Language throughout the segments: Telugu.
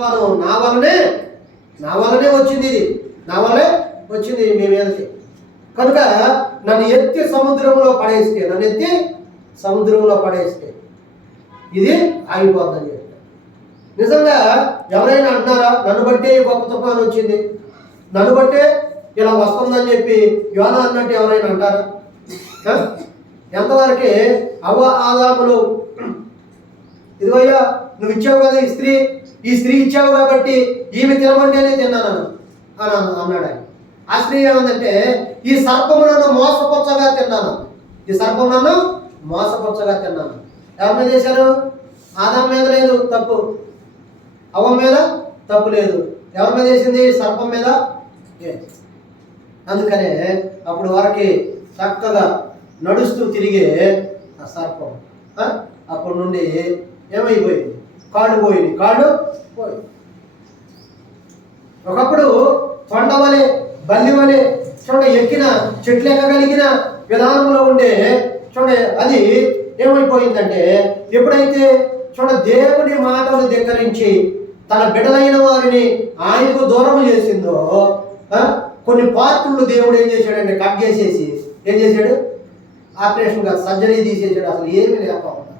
తుఫాను నా వల్లనే వచ్చింది, ఇది నా వల్లే వచ్చింది మీ మీదకి. కనుక నన్ను ఎత్తి సముద్రంలో పడేస్తే ఇది ఆగిపోద్దని చెప్పారు. నిజంగా ఎవరైనా అంటున్నారా నన్ను బట్టే గొప్ప తుఫాను వచ్చింది, నన్ను బట్టే ఇలా వస్తుందని చెప్పి యోనా అన్నట్టు ఎవరైనా అంటారా? ఎంతవరకే అవ్వ ఆదాములు ఇదిగోయ్యా నువ్వు ఇచ్చావు కదా ఈ స్త్రీ ఇచ్చావు కాబట్టి ఈమె తినమంటేనే తిన్నాను అని అన్నాడు ఆయన. ఆ స్త్రీ ఏమందంటే ఈ సర్పము నన్ను మోసపుచ్చగా తిన్నాను, ఎవరి మీద చేశారు? ఆదాం మీద లేదు తప్పు, అవ్వ మీద తప్పు లేదు, ఎవరి మీద చేసింది? సర్పం మీద. అందుకనే అప్పుడు వారికి చక్కగా నడుస్తూ తిరిగే ఆ సర్పం అప్పటి నుండి ఏమైపోయింది? కాళ్ళు పోయింది. ఒకప్పుడు కొండ వలె బల్లి వలె ఎక్కిన చెట్లు ఎక్కగలిగిన విధానంలో ఉండే అది ఏమైపోయిందంటే ఎప్పుడైతే దేవుని మాటలు ధిక్కరించి తన బిడ్డలైన వారిని ఆయనకు దూరం చేసిందో కొన్ని పార్టులు దేవుడు ఏం చేశాడంటే కట్ చేసేసి ఏం చేశాడు? ఆపరేషన్ కాదు, సర్జరీ తీసేసాడు. అసలు ఏమీ లేకపోకుండా,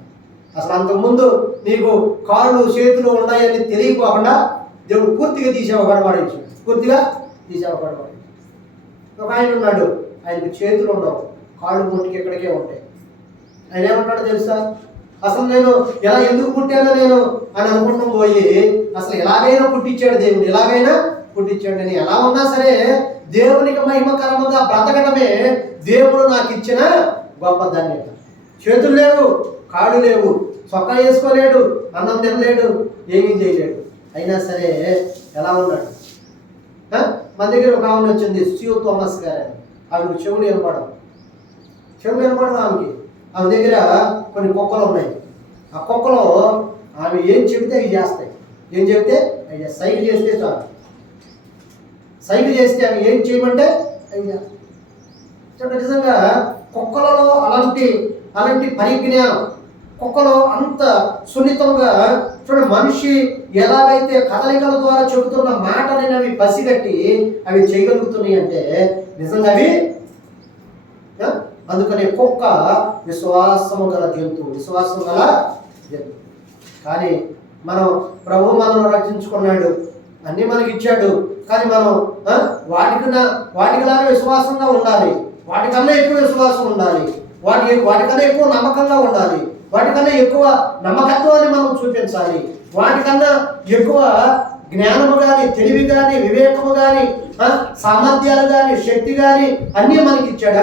అసలు అంతకుముందు నీకు కాళ్ళు చేతులు ఉన్నాయని తెలియకోకుండా దేవుడు పూర్తిగా తీసేవగడవాడించాడు. ఒక ఆయన ఉన్నాడు, ఆయనకు చేతులు ఉండవు, కాళ్ళు ముట్టికి ఎక్కడికే ఉంటాయి. ఆయన ఏమంటాడో తెలుసా? అసలు నేను ఎందుకు పుట్టానో నేను అని అనుకుంటాం పోయి అసలు ఎలాగైనా పుట్టించాడని ఎలా ఉన్నా సరే దేవునికి మహిమకరముగా బ్రతకడమే దేవుడు నాకు ఇచ్చిన గొప్ప ధన్యత. చేతులు లేవు, కాళ్ళు లేవు, చొక్కా వేసుకోలేడు, అన్నం తినలేడు, ఏమీ చేయలేడు. అయినా సరే ఎలా ఉన్నాడు? మన దగ్గర ఒక ఆమె వచ్చింది, స్యూ థామస్ గారు అని. ఆమెకు చెవులు వినపడవు ఆమె దగ్గర కొన్ని కుక్కలు ఉన్నాయి. ఆ కుక్కలో ఆమె ఏం చెబితే అవి చేస్తాయి. సైకిల్ చేస్తే చాలు, సైకిల్ చేస్తే ఆమె ఏం చేయమంటే అవి చేస్తాయి. నిజంగా కుక్కలలో అలాంటి పరిజ్ఞానం, కుక్కలో అంత సున్నితంగా మనిషి ఎలాగైతే కదలికల ద్వారా చెబుతున్న మాటలని అవి పసిగట్టి అవి చేయగలుగుతున్నాయి అంటే నిజంగా అవి. అందుకని కుక్క విశ్వాసము గల జంతువు. కానీ ప్రభు మనల్ని రక్షించుకున్నాడు, అన్నీ మనకి ఇచ్చాడు. కానీ మనం వాటికలాగా విశ్వాసంగా ఉండాలి, వాటికన్నా ఎక్కువ విశ్వాసం ఉండాలి, వాటికన్నా ఎక్కువ నమ్మకంగా ఉండాలి, వాటికన్నా ఎక్కువ నమ్మకత్వాన్ని మనం చూపించాలి, వాటికన్నా ఎక్కువ జ్ఞానము కానీ, తెలివి కానీ, వివేకము కానీ, సామర్థ్యాలు కానీ, శక్తి కానీ అన్నీ మనకి ఇచ్చాడు.